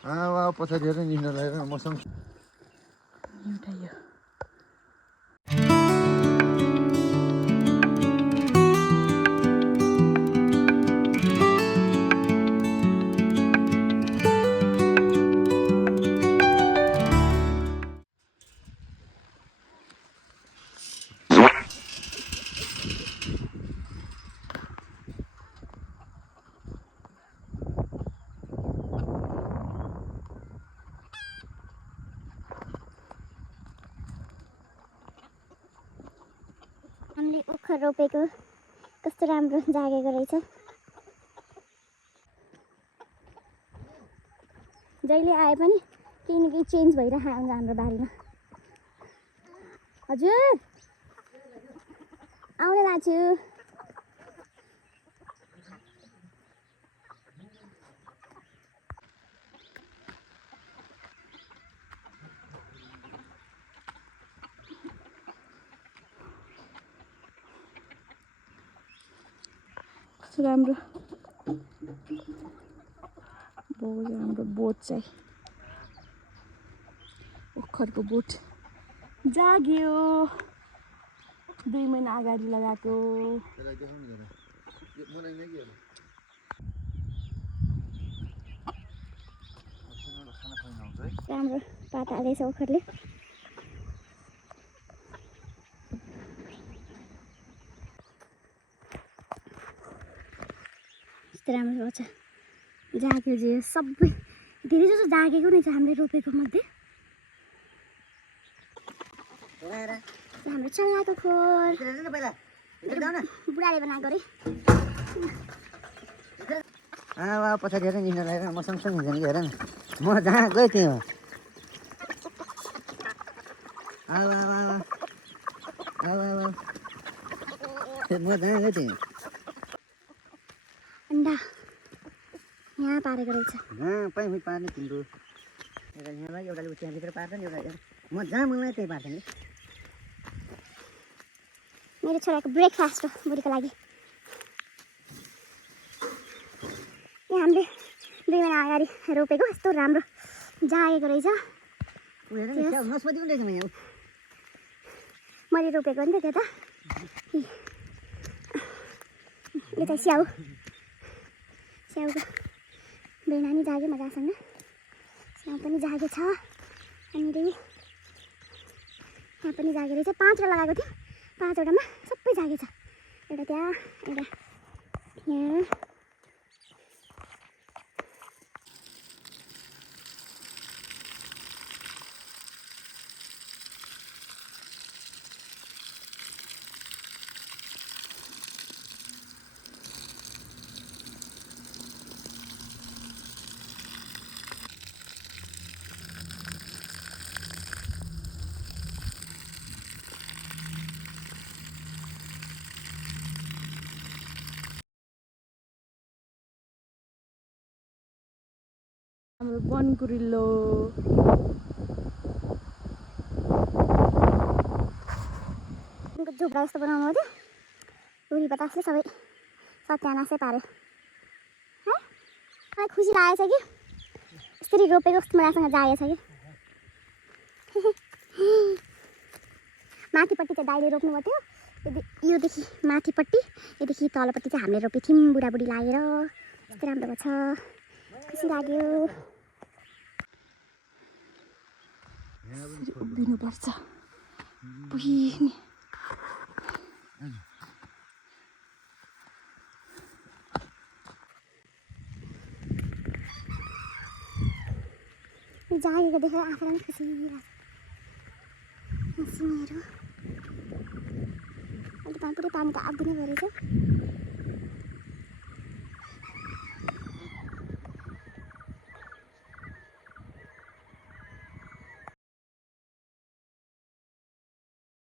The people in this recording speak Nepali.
पछाडि हेरेर निस्न लागेर मसँग एउटा यो हामीले ओखर रोपेको कस्तो राम्रो जागेको रहेछ। जहिले आए पनि केही न केही चेन्ज भइरहेको हुन्छ हाम्रो बारीमा। हजुर आउने दाजु कस्तो राम्रो हाम्रो बोट चाहिँ ओखरको बोट जाग्यो 2 महिना अगाडि लगाएको। त्यसलाई देखाउनु जरा यो मलाई नै के खाना खान आउँछ है। राम्रो पात हालेछ ओखरले। यस्तो राम्रो छ जाग्यो जे सबै धेरै जसो जागेको नै छ हामीले रोपेको मध्ये। हाम्रो चल्लाको खोर बुढाले बनाएको अरे। पछाडि हेरेर निस्न लागेर म सँगसँगै हिँड्दैन कि हेर न म जहाँ गएँ त्यहीँ हो। म जहाँ गएँ त्यहीँ अन्डा यहाँ पारेको रहेछ। पाइ पार्ने तिम्रो एउटा यहाँ लाग्यो एउटाले त्यहाँभित्र पार्छ नि एउटा म जहाँ मन लाग्यो त्यहीँ पार्छ नि। मेरो छोराको ब्रेकफास्ट हो बुढीको लागि। यहाँ हामीले 2 महिना अगाडि रोपेको यस्तो राम्रो जागेको रहेछ। नस्पति पनि रहेछ यहाँ मैले रोपेको नि त त्यता यता स्याउको बेना नि जाग्यो मजासँग। स्याउ पनि जागेको छ अनि यहाँ पनि जागेको रहेछ। 5वटा लगाएको थियो 5वटामा सबै जागेको छ। एउटा त्यहाँ एउटा यहाँ। हाम्रो बनकुरिल्लो झुप्रा जस्तो बनाउनु हो त्यो उरी बतासले सबै सत्यानासै पार्यो है। मलाई खुसी लागेको छ कि यसरी रोपेको कस्तो मजासँग जागेको छ कि। माथिपट्टि चाहिँ दाइले रोप्नुभएको थियो योदेखि माथिपट्टि योदेखि तलपट्टि चाहिँ हामीले रोपेको थियौँ बुढाबुढी लागेर। कस्तो राम्रो भएको छ खुसी लाग्यो। उभिनुपर्छ पुगिने जागेको देखेर आफूलाई पनि खुसी लाग्छ। सिमीहरू अहिले पुरै पानी त आउँदैन रहेछ।